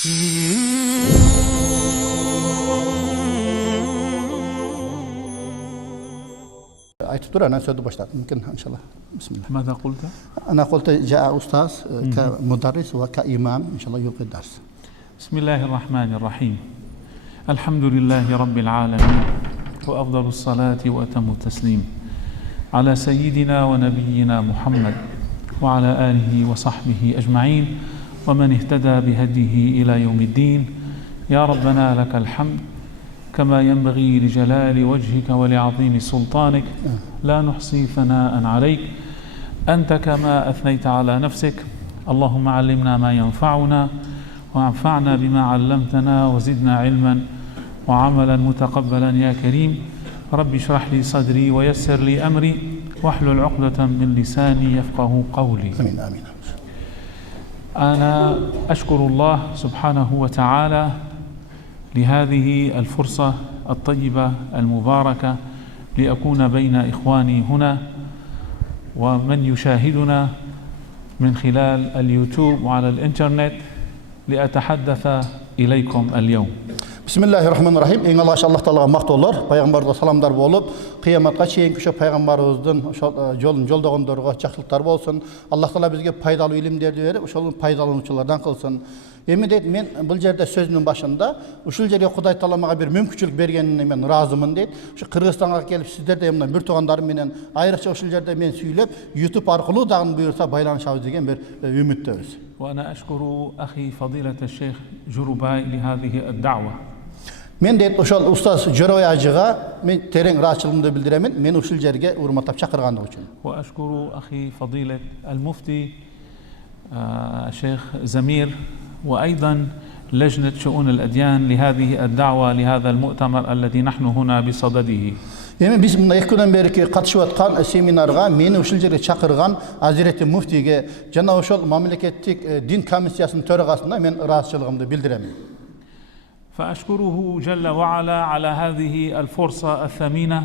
aytib tur, ana sözü başladım. Mümkün inşallah. Bismillah. ماذا قلت؟ أنا قلت جاء أستاذ كمدرس وكإمام إن شاء الله يلقي الدرس. بسم الله الرحمن الرحيم. الحمد لله رب العالمين، وأفضل الصلاة وأتم التسليم على سيدنا ونبينا محمد وعلى آله وصحبه أجمعين ومن اهتدى بهديه إلى يوم الدين. يا ربنا لك الحمد كما ينبغي لجلال وجهك ولعظيم سلطانك، لا نحصي ثناء عليك أنت كما أثنيت على نفسك. اللهم علمنا ما ينفعنا وانفعنا بما علمتنا وزدنا علما وعملا متقبلا يا كريم. رب اشرح لي صدري ويسر لي أمري واحلل عقدة من لساني يفقه قولي. آمين آمين. أنا أشكر الله سبحانه وتعالى لهذه الفرصة الطيبة المباركة لأكون بين إخواني هنا ومن يشاهدنا من خلال اليوتيوب وعلى الإنترنت لأتحدث إليكم اليوم. Bismillahirrahmanirrahim. En Allah Allah Teala maqtollar, Peygamber'e salamlar bolup, kıyamatga çeyinki şu Peygamberimizden yolun joldagandorga жақсылыктар bolsun. Allah Teala bizge paydalı ilimlerdi berip, ошол пайдалануучулардан kılsın. Emin deyt, men bu jerde sözünün başında uşul жерге Kuday Teala maga bir mümkünçülük bergenine men razımın deyt. Şu Kırgızstan'a gelip sizler de mına bir tuğandarım menen ayrıca uşul jerde men süylep YouTube arkılуу dagın buyursa baylanışabız degen bir ümittebиз. وأنا أشكر أخي فضيلة الشيخ جروباي لهذه الدعوة. Men deyt ошол устаз Жорой ажыга men tereң ыраачылыгымды билдиремин. Meni ушул жерге урматтап чакыргандыгы үчүн. وأشكر أخي فضيلة المفتي الشيخ زمير وأيضا لجنة شؤون الأديان لهذه الدعوة لهذا المؤتمر الذي نحن هنا بصدده. Эми биз мына 2 күндөн бери катышып аткан семинарга мени ушул жерге чакырган Азирети муфтийге жана ошол мамлекеттик дин комиссиясынын төрагасына мен ыраачылыгымды билдиремин. فأشكره جل وعلا على هذه الفرصة الثمينة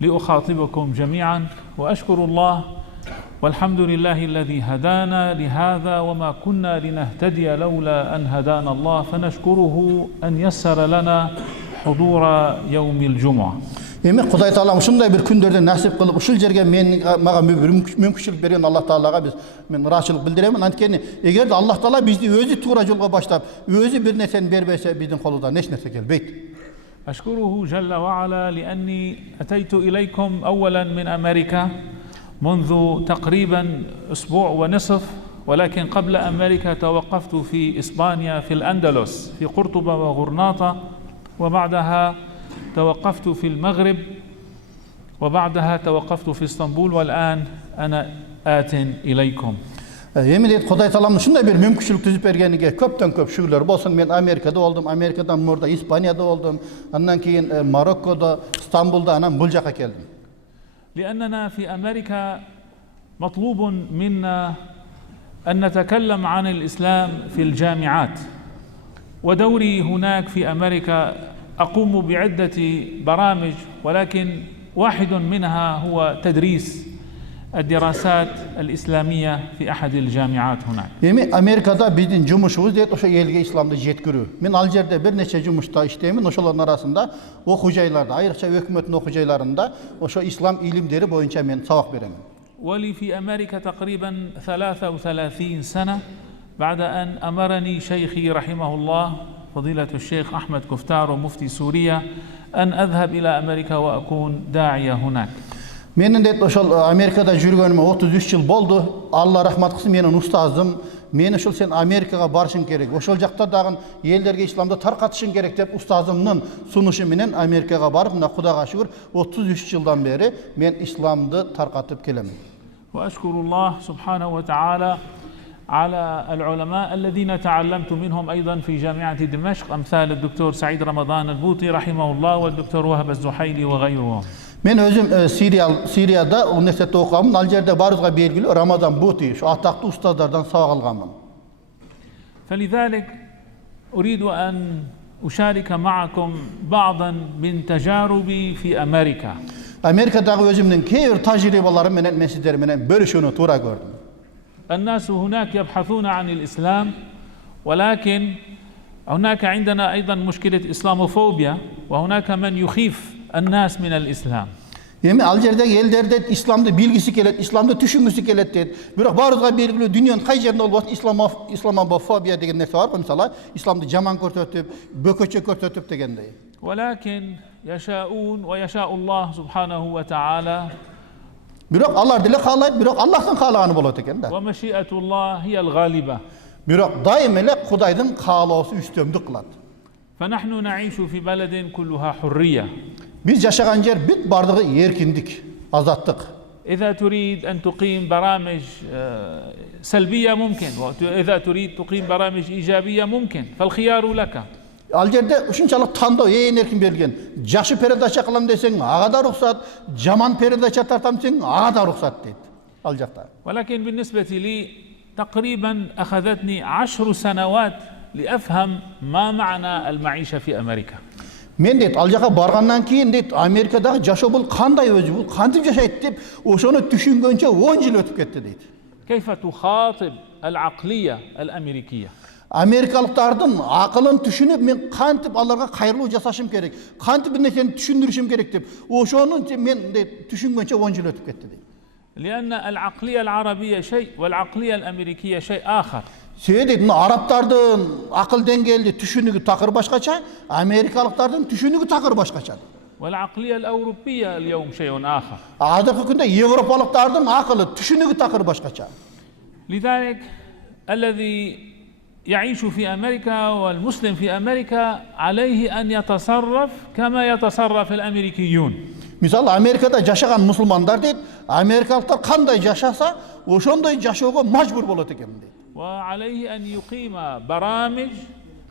لأخاطبكم جميعا، وأشكر الله والحمد لله الذي هدانا لهذا وما كنا لنهتدي لولا أن هدانا الله، فنشكره أن يسر لنا حضور يوم الجمعة. Эми Кудай Таалам ушундай бир күндөрдө насип кылып ушул жерге мага мүмкүнчүлүк берген Аллах Таалага мен ыраачылык билдиремин. Анткени эгерде Аллах Таала бизди өзү туура жолго баштап, өзү бир нерсени бербесе, биздин колубуздан эч нерсе келбейт. أشكره جل وعلا لأني أتيت إليكم أولا من أمريكا منذ تقريبا أسبوع ونصف، ولكن قبل أمريكا توقفت في إسبانيا في الأندلس في قرطبة وغرناطة، وبعدها توقفت في المغرب، وبعدها توقفت في اسطنبول، والآن أنا آت إليكم. Эми дейт Кудай Таалам ушундай бир мүмкүнчүлүк түзүп бергениге көптөн көп шүгүрлөр болсун. Мен Америкада болдум, Америкадан мурда Испанияда болдум, андан кийин Мароккодо, Стамбулда, анан бул жака келдим. لأننا في أمريكا مطلوب منا أن نتكلم عن الإسلام في الجامعات، ودوري هناك في أمريكا أقوم بعدة برامج، ولكن واحد منها هو تدريس الدراسات الإسلامية في أحد الجامعات هناك. Эми Америкада биздин жумушубуз дейт ошо элге исламды жеткирүү. Мен ал жерде бир нече жумушта иштеймин. Ошолордун арасында окуу жайларда, айрыкча өкмөттүн окуу жайларында ошо ислам илимдери боюнча мен сабак берем. ولي في أمريكا تقريبا 33 سنة بعد أن أمرني شيخي رحمه الله فضيلة الشيخ أحمد كفتار ومفتي سوريا أن أذهب إلى أمريكا وأكون داعية هناك. Менин дейт ошол Америкада жүргөнүмө 33 жыл болду. Алла рахмат кылсын, менин устазым. Мен ошол сен Америкага барышың керек. Ошол жакта дагы элдерге исламды таркатышың керек деп устазымдын сунушу менен Америкага барып, мына Кудайга шүгүр 33 жылдан бери мен исламды таркатып келем. وأشكر الله سبحانه وتعالى على العلماء الذين تعلمت منهم أيضا في جامعة دمشق، أمثال الدكتور سعيد رمضان البوطي رحمه الله والدكتور وهب الزحيلي وغيرهم. Мен өзüm Сирияда университетте окугамын. Ал жерде барыбызга белгилүү Рамазан Бути, şu атактуу устаздардан сабак алганмын. فلذلك أريد أن أشارك معكم بعضا من تجاربي في أمريكا. Amerikadагы өзүмдүн кээ бир тажрыйбаларым менен мен сиздер менен бөлүшүүнү туура көрдүм. الناس هناك يبحثون عن الإسلام، ولكن هناك عندنا أيضا مشكلة إسلاموفوبيا، وهناك من يخيف الناس من الإسلام. Эми ал жердеги элдерде исламды билгиси келет, исламды түшүнгүсү келет дейт. Бирок баарыбызга белгилүү дүйнөнүн кай жеринде болбосун исламофобия деген нерсе бар го, мисалы исламды жаман көрсөтүп, бөкөчө көрсөтүп дегендей. ولكن يشاءون ويشاء الله سبحانه وتعالى. Бирок алар деле каалайт, бирок Аллахтын каалаганы болот экен да. ومشيئة الله هي الغالبة. Бирок дайым эле Кудайдын каалоосу үстөмдүк кылат. فنحن نعيش في بلد كلها حرية. Биз жашаган жер бүт бардыгы эркиндик, азаттык. إذا تريد أن تقيم برامج سلبية ممكن، وإذا تريد تقيم برامج إيجابية ممكن، فالخيار لك. Ал жерде ушунчалык тандоо ээн эркин берилген. Жакшы передача кылам десең, ага да уруксат, жаман передача тартам десең, ага да уруксат дейт. Ал жакта. ولكن بالنسبة لي تقريبا أخذتني 10 سنوات لأفهم ما معنى المعيشة في أمريكا. Мен дейт, ал жака баргандан кийин дейт, Америкадагы жашоо бул кандай өзү, бул кантип жашайт деп, ошону түшүнгөнчө 10 жыл өтүп кетти дейт. كيف تخاطب العقلية الأمريكية؟ Америкалыктардын акылын түшүнүп, мен кантип аларга кайрылуу жасашым керек, кантип бир нерсени түшүндүрүшүм керек деп, ошону мен дейт түшүнгөнчө 10 жыл өтүп кетти дейт. لأن العقلية العربية شيء والعقلية الأمريكية شيء آخر. Себеби дейт, арабтардын акыл деңгээлди түшүнүгү такыр башкача, америкалыктардын түшүнүгү такыр башкача. والعقلية الأوروبية اليوم شيء آخر. Азыркы күндө европалыктардын акылы түшүнүгү такыр башкача. لذلك الذي يعيش في أمريكا والمسلم في أمريكا عليه أن يتصرف كما يتصرف الأمريكيون. Мисалы, Америкада жашаган мусулмандар дейт, америкалыктар кандай жашаса, ошондой жашоого мажбур болот экен дейт. وعليه أن يقيم برامج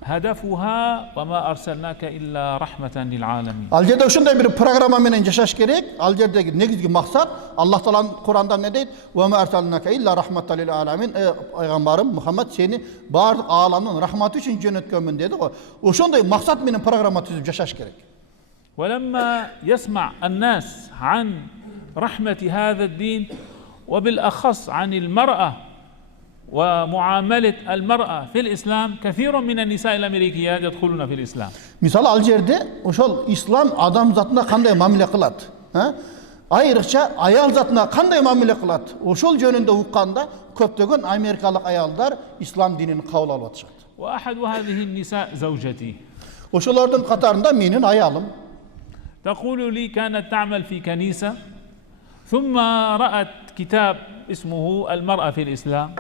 هدفها وما أرسلناك إلا رحمة للعالمين. Ал жерде ошондой бир программа менен жашаш керек. Ал жердеги негизги максат Аллах Тааланын Куранда эмне дейт? "Ва ма арсалнака илля рахматан лил аламин". Пайгамбарым Мухаммад, сени бардык ааламдын рахматы үчүн жөнөткөнмүн деди го. Ошондой максат менен программа түзүп жашаш керек. ولما يسمع الناس عن رحمة هذا الدين وبالأخص عن المرأة ومعاملة المرأة في الإسلام، كثير من النساء الأمريكيات يدخلون في الإسلام. Misal al жерде ошол ислам адам затына кандай мамиле кылат, айрыкча аял затына кандай мамиле кылат, ошол жөнүндө укканда көптөгөн америкалык аялдар ислам динин кабыл алып атышат. وأحد هذه النساء زوجتي. Ошолордун катарында менин аялым. تقول لي كانت تعمل في كنيسة ثم رأت كتاب اسمه المرأة في الإسلام،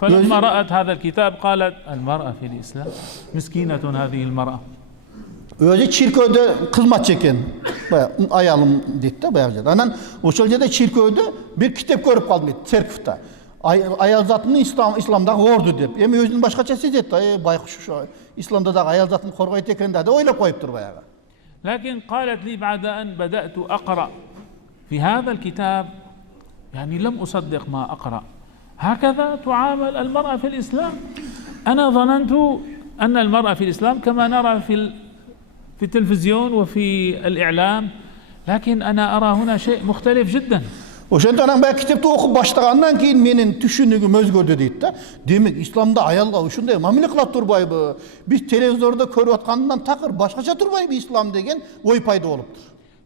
فلما رأت هذا الكتاب قالت المرأة في الإسلام مسكينة هذه المرأة. Өзü çirköyde kızmatçı eken ayalım deydi de bayağı жерде. Анан ошол жерде çirköyde bir kitap көрүп калдым дейт, церковьта. Аял затын исламдагы орду деп. Эми өзүнүн башкача сезет, байкуш ошо исламда дагы аял затын коргойт экен да, деп ойлоп коюптур баягы. لكن قالت لي بعد أن بدأت أقرأ في هذا الكتاب يعني لم أصدق ما أقرأ. هكذا تعامل المرأة في الإسلام؟ أنا ظننت أن المرأة في الإسلام كما نرى في التلفزيون وفي الإعلام، لكن أنا أرى هنا شيء مختلف جدا. Ошондон баягы китепти окуп баштагандан кийин менин түшүнүгүм өзгөрдү дейт да. Демек исламда аялга ушундай мамиле кылат турбайбы? Биз телевизордо көрүп аткандан такыр башкача турбайбы ислам деген ой пайда болуптур.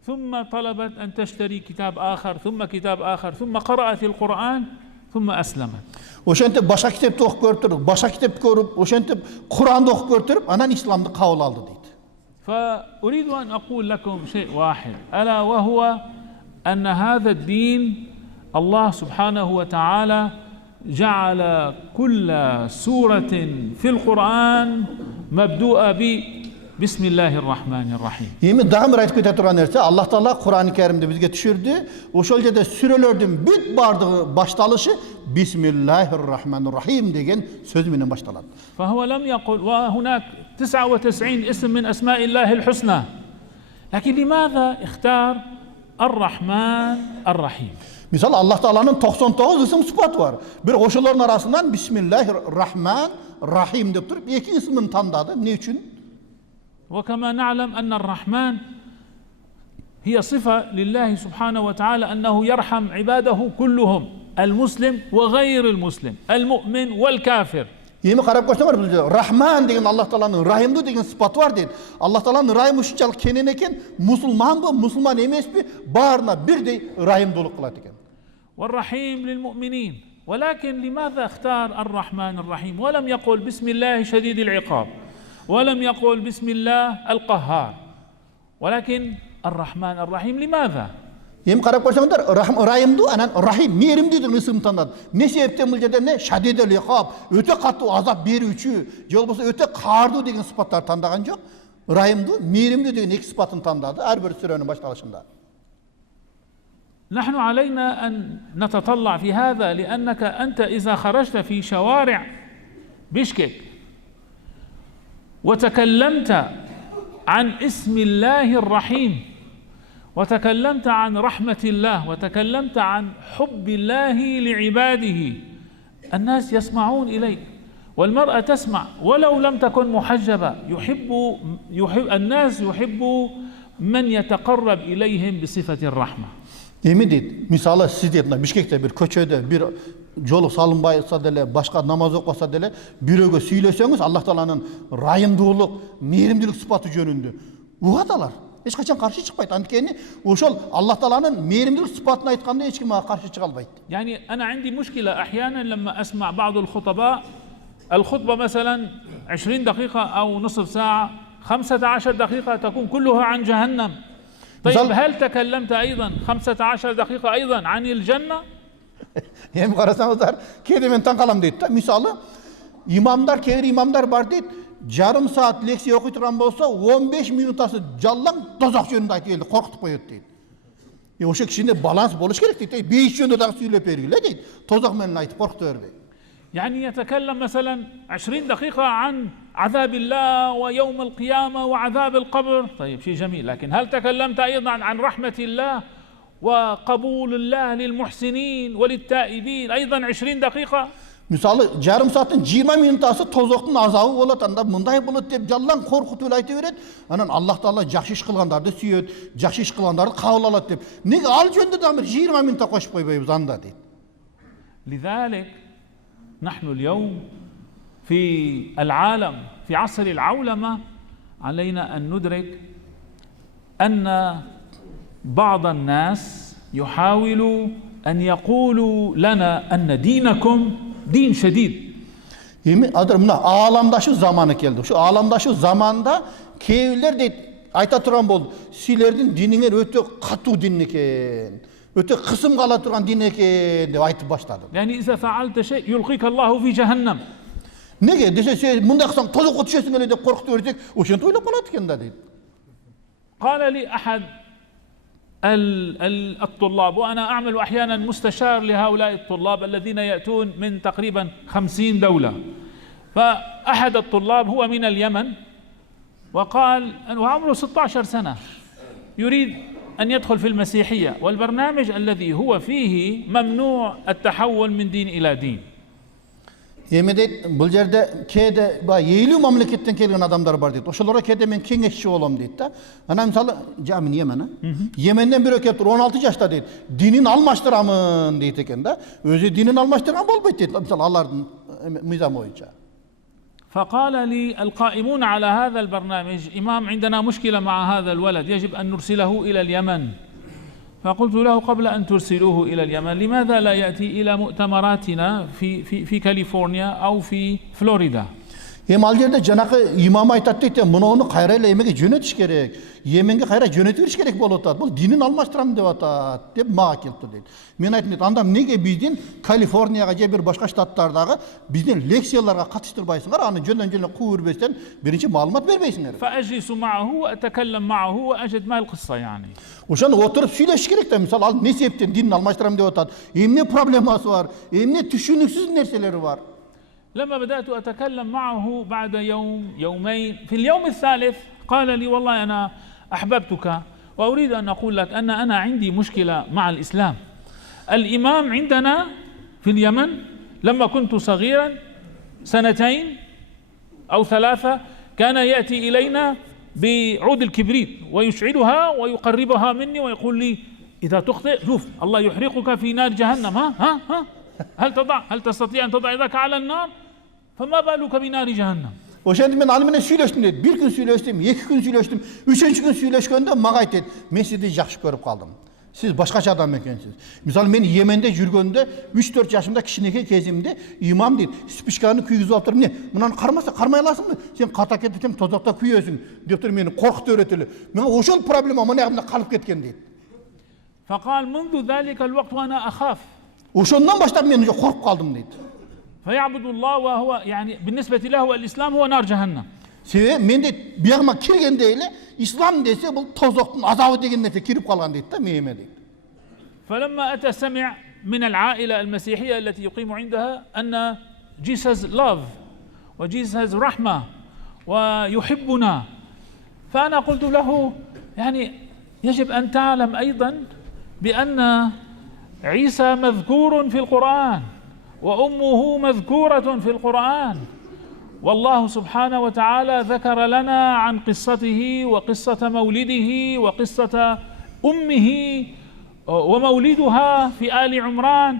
ثم طلبت أن تشتري كتاب آخر ثم كتاب آخر ثم قرأت القرآن ثم أسلمت. Ошентип башка китепти окуп көрүп, башка китепти көрүп, ошентип Куранды окуп көрүп, анан исламды кабыл алды дейт. فأريد أن أقول لكم شيء واحد ألا وهو أن هذا الدين الله سبحانه وتعالى جعل كل سورة في القرآن مبدوءة بسم الله الرحمن الرحيم. Эми дагы бир айтып кете турган нерсе, Аллах Таала Кур'ан-ы Керимди бизге түшүрдү. Ошол жерде сүрөлөрдүн бүт бардыгы башталышы Бисмиллахир-рахманир-рахим деген сөз менен башталат. فهو لم يقل وهناك 99 اسم من أسماء الله الحسنى، لكن لماذا اختار الرحمن الرحيم؟ Misal Alloh taolaning 99 ism sıfatı var. Бирок ошолордун арасынан Бисмиллахир-рахман-рахим деп туруп эки исмин тандады. Эмне үчүн? وكما نعلم أن الرحمن هي صفة لله سبحانه وتعالى أنه يرحم عباده كلهم، المسلم وغير المسلم، المؤمن والكافر. Эми карап көрсөңөр бул жерде Рахман деген Аллах Тааланын, Рахимдуу деген сыпаты бар дейт. Аллах Тааланын райымы ушунчалык кенен экен, мусулманбы, мусулман эмеспи, баарына бирдей райымдуулук кылат экен. والرحيم للمؤمنين. ولكن لماذا اختار الرحمن الرحيم ولم يقل بسم الله شديد العقاب ولم يقل بسم الله القهار ولكن الرحمن الرحيم لماذا؟ Эми карап көрсөңдөр райымдуу анан рахим мээримдүү деген исим тандады. Не себептен бул жерде эмне? Шадидел иқаб, өтө катуу азап берүүчү, же болбосо өтө каардуу деген сыпаттар тандаган жок. Райымдуу, мээримдүү деген эки сыпатын тандады ар бир сүрөнүн башталышында. نحن علينا أن نتطلع في هذا لأنك أنت إذا خرجت في شوارع بشكك وتكلمت عن اسم الله الرحيم وتكلمت عن رحمة الله وتكلمت عن حب الله لعباده الناس يسمعون إليك والمرأة تسمع ولو لم تكن محجبة الناس يحب من يتقرب إليهم بصفة الرحمة. Эми дейт, мисалы сиз дейт, Бишкекте бир көчөдө бир жолу салынбайса деле, башка намаз окуса деле, бирөөгө сүйлөсөңүз, Аллах Тааланын райымдуулук, мээримдүүлүк сыпаты жөнүндө угат алар. Эч качан каршы чыкпайт. Анткени ошол Аллах Тааланын мээримдүүлүк сыпатын айтканда эч ким ага каршы чыга албайт. يعني أنا عندي مشكلة أحيانا لما أسمع بعض الخطباء الخطبة مثلا 20 دقيقة أو نصف ساعة 15 دقيقة تكون كلها عن جهنم. طيب هل تكلمت أيضا 15 دقيقة أيضا عن الجنة؟ Эми карасаңыздар, кээде мен таң калам дейт да. Мисалы, имамдар, кээ бир имамдар бар дейт, жарым саат лекция окуй турган болсо, 15 минутасы жаллаң тозак жөнүндө айтып элди, коркутуп коет дейт. Ошо кишине баланс болуш керек дейт. Бейиш жөнүндө дагы сүйлөп бергиле дейт. Тозак менен айтып коркутуп бербей. يعني يتكلم مثلا 20 دقيقة عن عذاب الله ويوم القيامة وعذاب القبر، طيب شيء جميل، لكن هل تكلمت أيضا عن رحمة الله وقبول الله للمحسنين وللتائبين أيضا 20 دقيقة؟ Мисалы, жарым сааттын 20 минутасы тозоктун азабы болот, анда мындай болот деп жаллаң коркутуп айтып берет. Анан Аллах Таала жакшы иш кылгандарды сүйөт, жакшы иш кылгандарды кабыл алат деп. Неге ал жөнүндө дагы 20 минутта кошуп койбойбуз анда дейт. لذلك نحن اليوم في العالم في عصر العولمة علينا أن ندرك أن بعض الناس يحاولوا أن يقولوا لنا أن دينكم دين شديد. Эми азыр мына ааламдашы заманы келди. Ушу ааламдашы заманда кээбирлер дейт, айта турган болду. Силердин диниңер өтө катуу дин экен. Өтө кысым кала турган дин экен деп айтып баштады. يعني إذا فعلت شيء يلقيك الله في جهنم. Неге десе сен мындай кылсаң тозокко түшөсүң эле деп коркутуп берсек, ошентип ойлоп калат экен да дейт. قال لي أحد الطلاب وأنا أعمل أحيانا مستشار لهؤلاء الطلاب الذين يأتون من تقريبا 50 دولة، فأحد الطلاب هو من اليمن وقال أنه عمره 16 سنة يريد أن يدخل في المسيحية والبرنامج الذي هو فيه ممنوع التحول من دين إلى دين. Эми дейт, бул жерде кээде элүү мамлекеттен келген адамдар бар дейт. Ошолорго кээде мен кеңешчи болом дейт да. Анан мисалы, мен Йемен, Йеменден бирөө келип 16 жашта дейт. Динин алмаштырамын дейт экен да. Өзү динин алмаштырган болбойт дейт. Мисалы алардын мыйзам боюнча. فقال لي القائمون على هذا البرنامج: إمام عندنا مشكلة مع هذا الولد يجب أن نرسله إلى اليمن. فقلت له: قبل أن ترسلوه إلى اليمن لماذا لا يأتي إلى مؤتمراتنا في كاليفورنيا أو في فلوريدا؟ Эми ал жерде жанакы имам айтат дейт, муну кайра эле эмеге жөнөтүш керек. Йеменге кайра жөнөтүп бериш керек болуп атат. Бул динин алмаштырам деп атат деп мага келипти дейт. Мен айттым дейт, анда неге биздин Калифорнияга же бир башка штаттардагы биздин лекцияларга катыштырбайсыңар, аны жөндөн кууп бербестен биринчи маалымат бербейсиңер. فأجلس معه وأتكلم معه وأجد ما القصة يعني. Ошону отуруп сүйлөшүш керек да. Мисалы, ал не себептен динин алмаштырам деп атат? Эмне проблемасы бар? Эмне түшүнүксүз нерселери бар? لما بدأت أتكلم معه بعد يوم يومين، في اليوم الثالث قال لي: والله أنا أحببتك وأريد أن أقول لك أن أنا عندي مشكلة مع الإسلام. الإمام عندنا في اليمن لما كنت صغيرا 2 أو 3 كان يأتي إلينا بعود الكبريت ويشعلها ويقربها مني ويقول لي: إذا تخطئ شوف الله يحرقك في نار جهنم. ها هل تستطيع أن تضع يدك على النار؟ فما بالك بنار جهنم. Ошентип мен аны менен сүйлөштүм дейт. Бир күн сүйлөштүм, 2 күн сүйлөштүм, 3-чү күн сүйлөшкөндө мага айтты, мен сизди жакшы көрүп калдым. Siz başkaça adam ekensiniz. Misal men Yemen'de жүргөндө 3-4 yaşımda кичинекей кезимде имам дейт, спичканы күйгүзүп алып туруп, "Не, мынаны кармаса кармай аласыңбы? Сен ката кетсең тозокто күйөсүң" деп туруп мени коркутуп берет эле. Мен ошол проблема мына ягымда калып кеткен дейт. فقال منذ ذلك الوقت وأنا أخاف. Ошондон баштап мен уже коркуп калдым дейт. فيعبد الله وهو يعني بالنسبة له الإسلام هو نار جهنم. Себеби мен дейт, биягыма келгенде эле ислам десе бул тозоктун азабы деген нерсе кирип калган дейт да мээме дейт. فلما أتى سمع من العائلة المسيحية التي يقيم عندها أن Jesus love وجيسس رحمة ويحبنا، فأنا قلت له يعني يجب أن تعلم أيضا بأن عيسى مذكور في القرآن وأمه مذكورة في القرآن، والله سبحانه وتعالى ذكر لنا عن قصته وقصة مولده وقصة أمه ومولدها في آل عمران،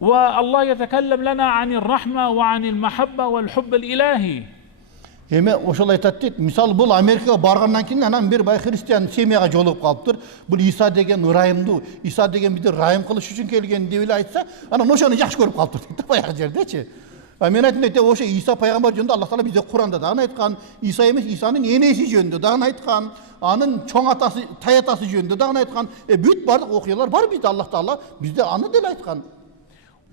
والله يتكلم لنا عن الرحمة وعن المحبة والحب الإلهي. Эме ошол айтат дейт. Мисалы бул Америкага баргандан кийин анан бир бай христиан семьяга жолугуп калыптыр. Бул Иса деген ырайымдуу, Иса деген бизди ырайым кылыш үчүн келген деп эле айтса, анан ошону жакшы көрүп калыптыр дейт баягы жердечи. Мен айттым дейт, ошо Иса пайгамбар жөнүндө Аллах Таала бизде Куранда дагы айткан, Иса эмес, Исанын энеси жөнүндө дагы айткан, анын чоң атасы, тай атасы жөнүндө дагы айткан. Бүт бардык окуялар бар бизде, Аллах Таала бизде аны деле айткан.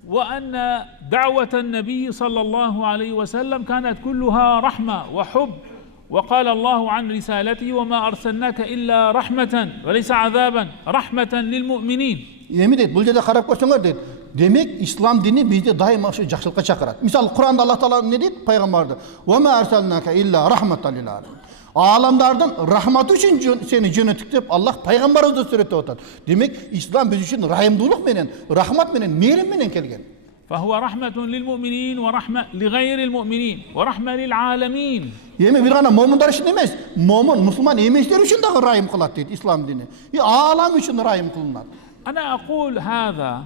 وأن دعوة النبي صلى الله عليه وسلم كانت كلها رحمة وحب، وقال الله عن رسالته وما أرسلناك إلا رحمة وليس عذابا رحمة للمؤمنين. Эми дейт, бул жерде карап көрсөңөр дейт. Демек, ислам дини бизди дайыма ушу жакшылыкка чакырат. Мисалы Куранда Аллах Таала эмне дейт? Пайгамбарды: "Ва ма арсалнака илля рахматан лил алам." Аламдардын рахматы үчүн сени жөнөттүк деп Аллах пайгамбарыбызды сүрөтүп атат. Демек, ислам биз үчүн райымдуулук менен, рахмат менен, мээрим менен келген. فهو رحمة للمؤمنين ورحمة لغير المؤمنين ورحمة للعالمين. Эми бир гана момундар үчүн эмес, момун, мусулман эместер үчүн дагы райым кылат дейт ислам дини. Алам үчүн райым кылынат. أنا أقول هذا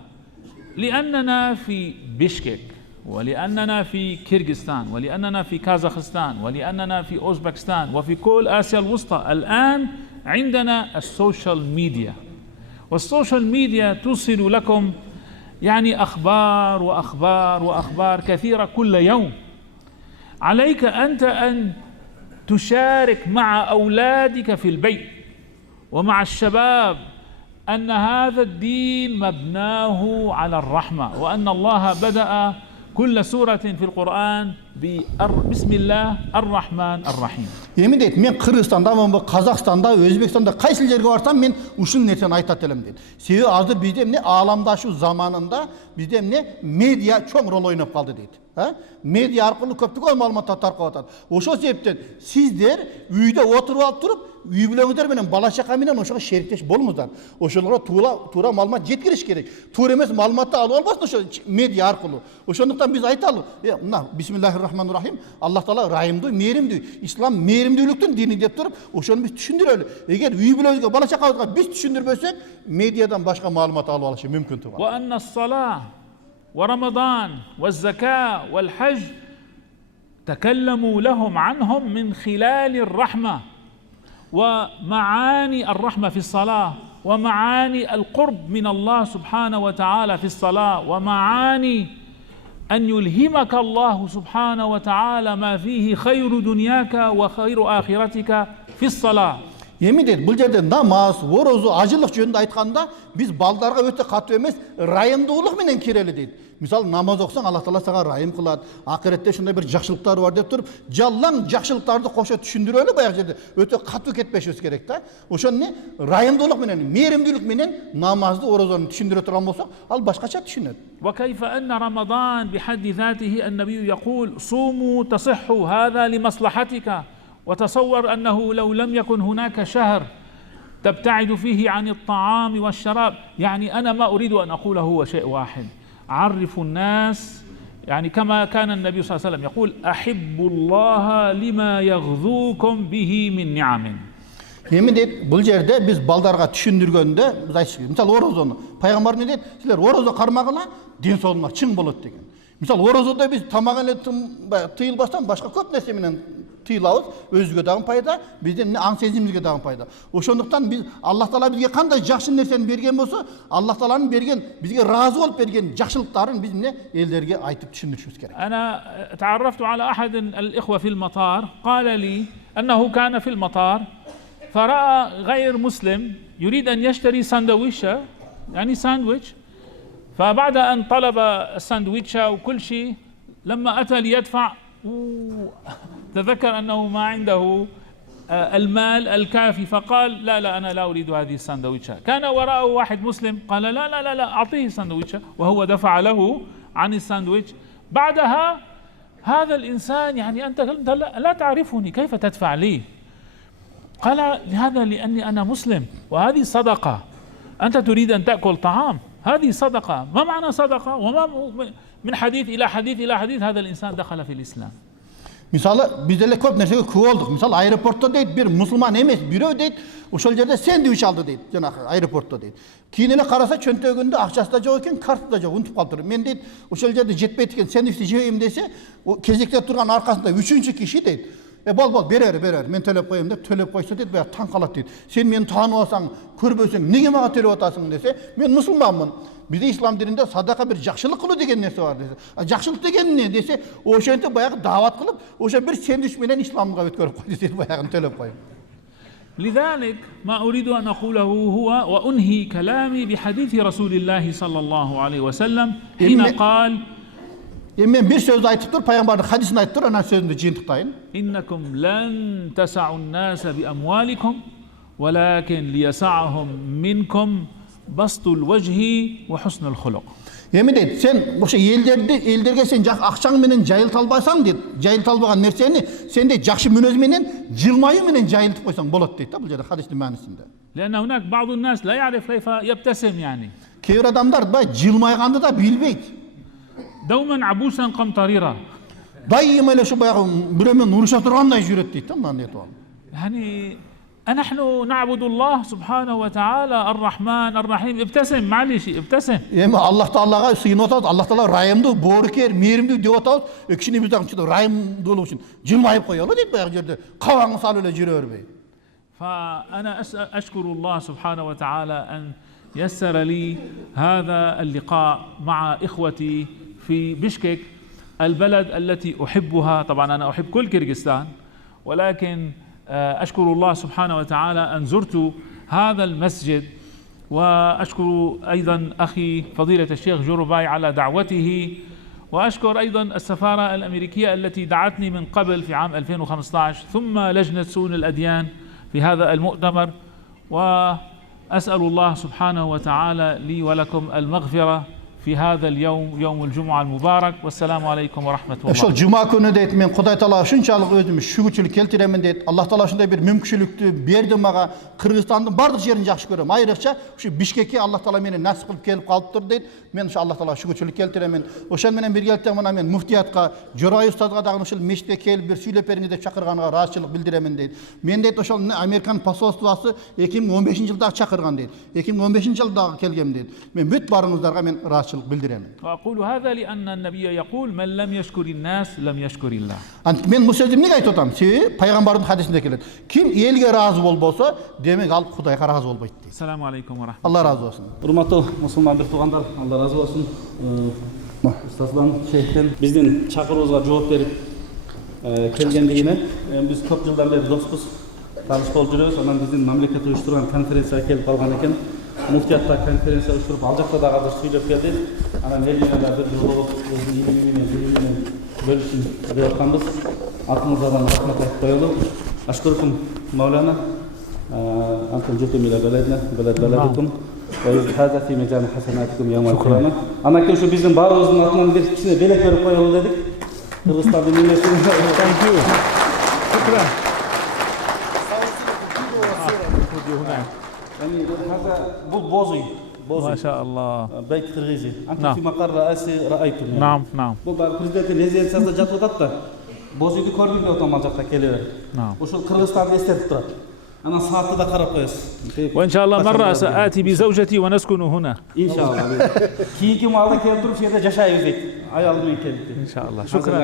لأننا في بشكك، ولأننا في كيرغستان، ولأننا في كازاخستان، ولأننا في أوزبكستان، وفي كل آسيا الوسطى الآن عندنا السوشيال ميديا، والسوشيال ميديا توصل لكم يعني أخبار وأخبار وأخبار كثيرة كل يوم. عليك أنت أن تشارك مع أولادك في البيت ومع الشباب أن هذا الدين مبناه على الرحمة، وأن الله بدأ كل سورة في القرآن بسم الله الرحمن الرحيم. Эми дейт, мен Кыргызстанда, Казакстанда, Өзбекстанда кайсы жерге барсам мен ушул нерсени айтат элем дейт. Себеби азыр бизде эмне ааламдашуу заманында бизде эмне медиа чоң рол ойноп калды дейт. Медиа аркылуу көптөгөн маалыматтар таркап атат. Ошол себептен сиздер үйдө отуруп алып туруп, үй бүлөңүздөр менен бала чака менен ошого шериктеш болуңуздар. Ошолорго туура маалымат жеткириш керек. Туура эмес маалыматты алып албасын ошо медиа аркылуу. Ошондуктан биз айталы, мына бисмиллахир-рахманир-рахим, Аллах Таала райымдуу, мээримдүү, ислам мээримдүүлүктүн дини деп туруп, ошону биз түшүндүрөлү. Эгер үй бүлөбүзгө, бала чакабызга биз түшүндүрбөсөк, медиадан башка маалымат алып алышы мүмкүндүгү бар. وأن الصلاة ورمضان والزكاة والحج تكلموا لهم عنهم من خلال الرحمة ومعاني الرحمة في الصلاة، ومعاني القرب من الله سبحانه وتعالى في الصلاة، ومعاني أن يلهمك الله سبحانه وتعالى ما فيه خير دنياك وخير آخرتك في الصلاة. Эми дейт, бул жерде намаз, орозу, ажылык жөнүндө айтканда биз балдарга өтө катуу эмес, райымдуулук менен кирели дейт. Мисалы намаз окусаң, Аллах Таала сага райым кылат. Акыретте ушундай бир жакшылыктар бар деп туруп, жаллан жакшылыктарды кошо түшүндүрөлү баягы жерде. Өтө катуу кетпешибиз керек да. Ошону не райымдуулук менен, мээримдүүлүк менен намазды, орозону түшүндүрө турган болсок, ал башкача түшүнөт. وكيف أن رمضان بحد ذاته النبي يقول صوموا تصحوا هذا لمصلحتك، وتصور أنه لو لم يكن هناك شهر تبتعد فيه عن الطعام والشراب. يعني أنا ما أريد أن أقوله هو شيء واحد، عرفوا الناس يعني كما كان النبي صلى الله عليه وسلم يقول أحبوا الله لما يغذوكم به من نعم. Эми дейт, бул жерде биз балдарга түшүндүргөндө биз айтышыбыз. Мисалы орозону пайгамбар эмне дейт? Силер орозо кармагыла, ден соолуңар чың болот деген. Misal orazada biz tamagını tıyılbastan başka köp nerse menен tıyılabız. Özüge dagы пайда, биздин аң сезимибизге дагы пайда. Ошондуктан biz Allah Taala bizge кандай жакшы нерсени берген болсо, Allah Taala'nın bergen, bizge razı olup bergen жакшылыктарын biz эмне элдерге айтып түшүндүрүшүбүз керек. أنا تعرفت على أحد الإخوة في المطار قال لي أنه كان في المطار فرأى غير مسلم يريد أن يشتري ساندويشة يعني ساندويتش، فبعد أن طلب الساندويتشة وكل شيء لما أتى ليدفع تذكر أنه ما عنده المال الكافي فقال لا أنا لا أريد هذه الساندويتشة. كان وراءه واحد مسلم قال لا أعطيه الساندويتشة وهو دفع له عن الساندويتش. بعدها هذا الإنسان يعني أنت لا تعرفني كيف تدفع لي؟ قال هذا لأني أنا مسلم وهذه صدقة، أنت تريد أن تأكل طعام، هذه صدقة. ما معنى صدقة؟ وما من حديث إلى حديث إلى حديث هذا الإنسان دخل في الإسلام. Misalı biz de köp nersege küp olduk. Misal aeroportta deyit bir Müslüman emes birөө deyit ошол жерде сэндвич aldı deyit жанагы aeroportта deyit. Кийин эле караса чөнтөгүндө акчасы да жок экен, карты да жок, унутуп калыптыр. Мен дейт ошол жерде жетпейт экен, сэндвичти жебейм десе, кезекте турган аркасында 3-чү киши deyit. Бол берер, мен төлөп коем деп төлөп койсо дейт, баягы таң калат дейт. Сен мени тааныбасаң, көрбөсөң, неге мага төлөп атасың десе, мен мусулманмын. Bizde İslam dininde sadaka bir jakşılık kılı degen nerse var dese. Jakşılık degen ne dese, oşente bayağı davat kılıp, oşa bir sendviç menен İslamga ötkörüp koy dese, bayağı төлөп koyup. لذلك ما أريد أن أقوله هو وأنهي كلامي بحديث رسول الله صلى الله عليه وسلم حين قال Men bir söz aytıp dur, Peygamberin hadisini aytıp dur, ana sözünü jıyıntıktayın. إنكم لن تسعوا الناس بأموالكم ولكن ليسعهم منكم بسط الوجه وحسن الخلق. Emin deydi, sen oşa elderge sen akçaң menен жайылта албасаң deydi, жайылта албаган нерсени sen de жакшы мүнөз менен, жылмайы менен жайылтып койсоң болот дейт да бул жерде хадистин маанисинде. لأن هناك بعض الناس لا يعرف كيف يبتسم يعني. Кейбир адамдар бай жылмайганды да билбейт. دوما عبوسا قمطريرا. Дайыма эле ушу баягы бирөө менен уруша тургандай жүрөт дейт да, мындан айтып ал. يعني نحن نعبد الله سبحانه وتعالى الرحمن الرحيم. ابتسم معلش ابتسم. Эми Аллах Таалага сыйынып атабыз. Аллах Таала райымдуу, боорукер, мээримдүү деп атабыз. Кишини биз дагы райымдуулук үчүн жылмайып коелу дейт баягы жерде. Кабаңы салып эле жүрө бербей. فأنا أشكر الله سبحانه وتعالى أن يسر لي هذا اللقاء مع إخوتي في بشكك البلد التي أحبها. طبعا أنا أحب كل كيرغستان، ولكن أشكر الله سبحانه وتعالى أن زرت هذا المسجد، وأشكر أيضا أخي فضيلة الشيخ جورباي على دعوته، وأشكر أيضا السفارة الأمريكية التي دعتني من قبل في عام 2015، ثم لجنة شؤون الأديان في هذا المؤتمر. وأسأل الله سبحانه وتعالى لي ولكم المغفرة في هذا اليوم يوم الجمعة المبارك. والسلام عليكم ورحمة الله. Ошол жума күнү дейт, мен Кудай Таалага ушунчалык өзүмө шүгүрчүлүк келтиремин дейт. Аллах Таала ушундай бир мүмкүнчүлүктү берди мага. Кыргызстандын бардык жерин жакшы көрөм. Айрыкча ушу Бишкекке Аллах Таала мени насип кылып келип калыптыр дейт. Мен ушу Аллах Таалага шүгүрчүлүк келтиремин. Ошол менен биргеликте мына мен муфтиятка, Жорой устазга дагы ушул мешитке келип бир сүйлөп бериңиз деп чакырганга ыраазычылык билдиремин дейт. Мен дейт ошол Американ посольствосу 2015-жылда чакырган дейт. 2015-жылда келгем дейт. Мен бүт барыңыздарга мен ыраазычылык билдиремин. وأقول هذا لأن النبي يقول من لم يشكر الناس لم يشكر الله. Мен бул сөздү эмнеге айтып атам? Себеби пайгамбардын хадисинде келет. Ким элге ыраазы болбосо, демек ал Кудайга ыраазы болбойт дейт. السلام عليكم ورحمة الله. Алла ыраазы болсун. Урматтуу мусулман бир туугандар, Алла ыраазы болсун. Устаздан, шейхтен биздин чакыруубузга жооп берип келгендигине биз көп жылдан бери доспуз, тааныш болуп жүрөбүз. Анан биздин мамлекет уюштурган конференцияга келип калган экен. Муфтиятта конференция уюштуруп, ал жакта дагы азыр сүйлөп келди. Анан эл менен дагы бир жолугуп, өзүнүн илими менен, билими менен бөлүшүн деп атканбыз. Атыңыздардан рахмат айтып коелу. Ашкурукум Маулана. أنتم جئتم إلى بلدنا بلد بلدكم وهذا في ميزان حسناتكم يوم القيامة. أنا كل شو بيزن بارو زن أتمنى بير كشنا بيلك بيرقى يولدك. قرصة بمينة. Thank you. شكرا. يعني هذا بوزي. ما شاء الله. بيت قرغيزي. أنت في مقر رئاسي رأيتم. نعم نعم. Bu prezident'in heziyet sazda jatlıqat da. Bozuydu korbin de otomatikta geliyor. نعم. Uşul Kırgızstan'da estetip turadi. Ana saatni da qarab qo'yasiz. وإن شاء الله مرة سآتي بزوجتي ونسكن هنا. İnşallah. Keyingi malda kelib turib, shu yerda yashaymiz deydi. Ayol bilan keldik. إن شاء الله. شكرا.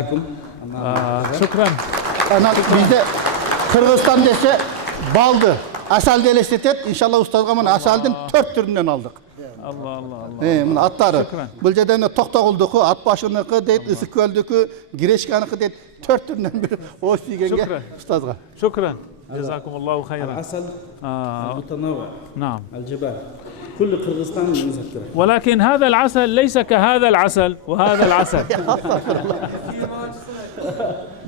شكرا. Ana bizde Kırgızistan dese baldı. Asal delestetet. İnşallah ustazga mana asaldan 4 türünden aldık. الله الله الله. Mına atları. Şükran. Bu жерден Toktagulduku, Atbaşınıkı deyit, Isıkköl'dükü, Gireşkanıkı deyit. 4 türünden biri o isteyenge Şükran. ustazga. شكرا. جزاكم الله خيرا. Asal آه mutanavva. نعم. Al-Jibal. Kullu Kırgızistan muzakkara. ولكن هذا العسل ليس كهذا العسل وهذا العسل.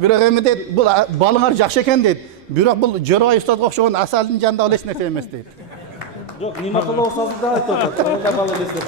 Biroq endi deyit, bu balыңar жақсы ekan deyit. Biroq bu Jo'rabay ustazga o'xshagan asalning janida hech narsa emas deyit. Yo'q, nima qilib o'xshasiz da aytib o'tadi. Balo desa.